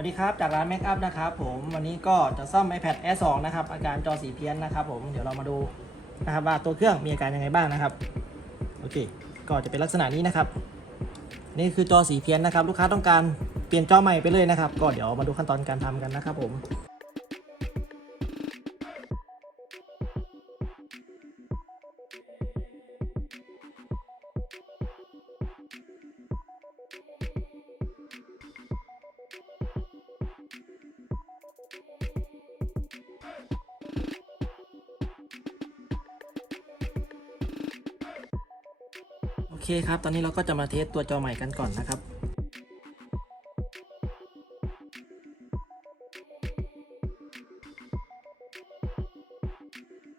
วัสดีครับ จากร้านแม็กอัพนะครับผมวันนี้ก็จะซ่อม iPad Air 2 นะครับ อาการจอสีเพี้ยนนะครับผมเดี๋ยวเรามาดูนะครับว่าตัวเครื่องมีอาการยังไงบ้างนะครับ โอเค ก็จะเป็นลักษณะนี้นะครับ นี่คือจอสีเพี้ยนนะครับ ลูกค้าต้องการเปลี่ยนจอใหม่ไปเลยนะครับ ก็เดี๋ยวมาดูขั้นตอนการทำกันนะครับผม อเคครับ ตอนนี้เราก็จะมาเทสตัวจอใหม่กันก่อนนะครับ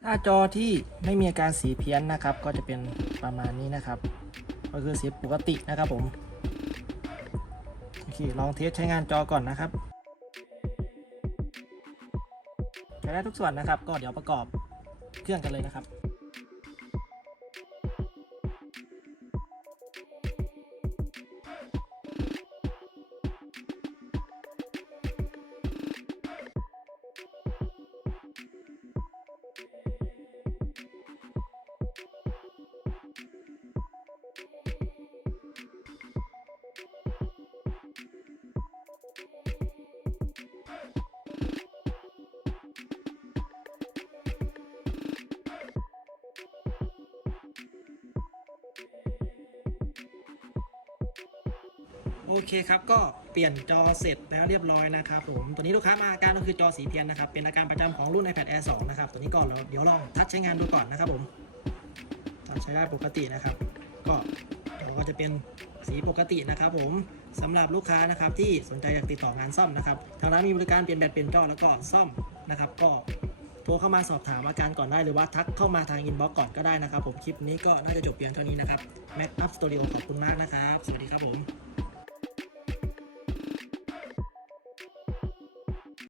ถ้าจอที่ไม่มีอาการสีเพี้ยนนะครับ ก็จะเป็นประมาณนี้นะครับ ก็คือสีปกตินะครับผม โอเค ลองเทสใช้งานจอก่อนนะครับใช้ได้ทุกส่วนนะครับ ก็เดี๋ยวประกอบเครื่องกันเลยนะครับ โอเคครับก็เปลี่ยนจอเสร็จแล้วเรียบร้อยนะครับผมตัวนี้ลูกค้ามาอาการก็คือจอสีเพี้ยนนะครับเป็นอาการประจำของรุ่น iPad Air 2 นะครับตัวนี้ก่อนเราเดี๋ยวลองทัชใช้งานดูก่อนนะครับผมทัชใช้ได้ปกตินะครับ ก็เดี๋ยวก็จะเป็นสีปกตินะครับผมสำหรับลูกค้านะครับที่สนใจอยากติดต่องานซ่อมนะครับทางร้านมีบริการเปลี่ยนแบตเปลี่ยนจอแล้วก็ซ่อมนะครับก็โทรเข้ามาสอบถามอาการก่อนได้หรือว่าทักเข้ามาทางอินบ็อกซ์ก่อนก็ได้นะครับผมคลิปนี้ก็น่าจะจบเพียงเท่านี้นะครับ Mac Up Studio ขอบคุณมากนะครับ สวัสดีครับผม